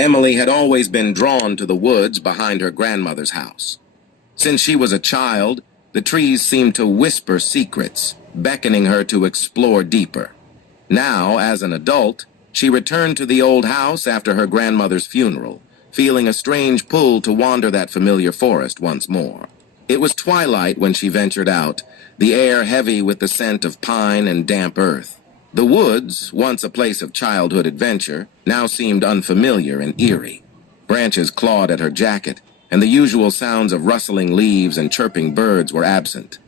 Emily had always been drawn to the woods behind her grandmother's house. Since she was a child, the trees seemed to whisper secrets, beckoning her to explore deeper. Now, as an adult, she returned to the old house after her grandmother's funeral, feeling a strange pull to wander that familiar forest once more. It was twilight when she ventured out, the air heavy with the scent of pine and damp earth. The woods, once a place of childhood adventure, now seemed unfamiliar and eerie. Branches clawed at her jacket, and the usual sounds of rustling leaves and chirping birds were absent.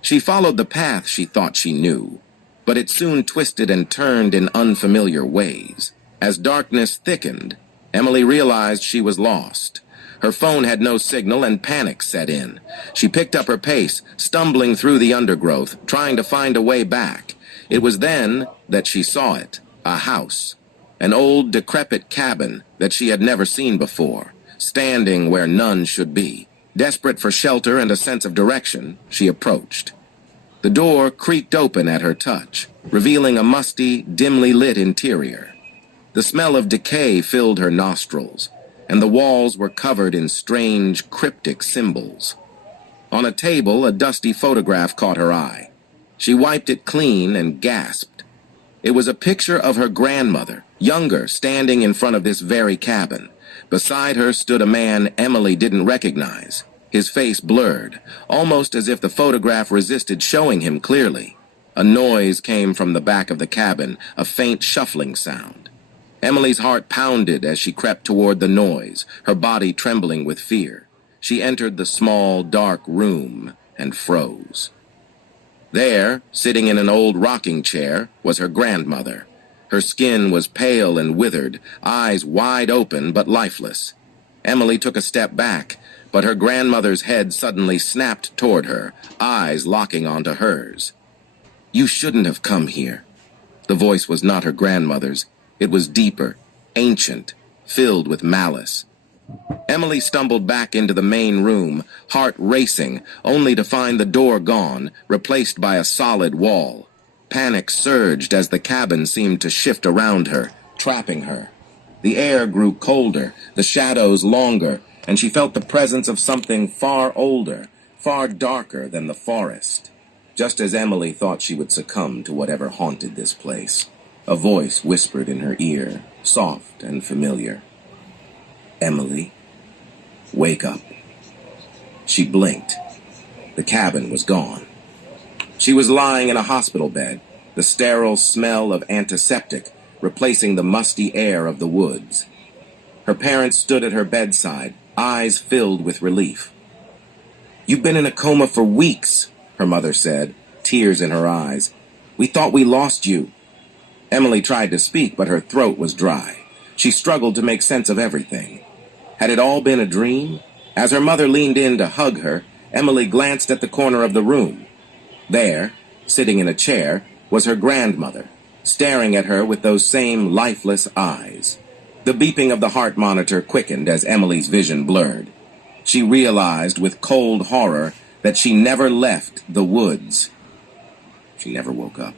She followed the path she thought she knew, but it soon twisted and turned in unfamiliar ways. As darkness thickened, Emily realized she was lost. Her phone had no signal and panic set in. She picked up her pace, stumbling through the undergrowth, trying to find a way back. It was then that she saw it, a house, an old decrepit cabin that she had never seen before, standing where none should be. Desperate for shelter and a sense of direction, she approached. The door creaked open at her touch, revealing a musty, dimly lit interior. The smell of decay filled her nostrils, and the walls were covered in strange, cryptic symbols. On a table, a dusty photograph caught her eye. She wiped it clean and gasped. It was a picture of her grandmother, younger, standing in front of this very cabin. Beside her stood a man Emily didn't recognize, his face blurred, almost as if the photograph resisted showing him clearly. A noise came from the back of the cabin, a faint shuffling sound. Emily's heart pounded as she crept toward the noise, her body trembling with fear. She entered the small, dark room and froze. There, sitting in an old rocking chair, was her grandmother. Her skin was pale and withered, eyes wide open but lifeless. Emily took a step back, but her grandmother's head suddenly snapped toward her, eyes locking onto hers. "You shouldn't have come here." The voice was not her grandmother's. It was deeper, ancient, filled with malice. Emily stumbled back into the main room, heart racing, only to find the door gone, replaced by a solid wall. Panic surged as the cabin seemed to shift around her, trapping her. The air grew colder, the shadows longer, and she felt the presence of something far older, far darker than the forest. Just as Emily thought she would succumb to whatever haunted this place, a voice whispered in her ear, soft and familiar. "Emily, wake up." She blinked. The cabin was gone. She was lying in a hospital bed, the sterile smell of antiseptic replacing the musty air of the woods. Her parents stood at her bedside, eyes filled with relief. "You've been in a coma for weeks," her mother said, tears in her eyes. "We thought we lost you." Emily tried to speak, but her throat was dry. She struggled to make sense of everything. Had it all been a dream? As her mother leaned in to hug her, Emily glanced at the corner of the room. There, sitting in a chair, was her grandmother, staring at her with those same lifeless eyes. The beeping of the heart monitor quickened as Emily's vision blurred. She realized with cold horror that she never left the woods. She never woke up.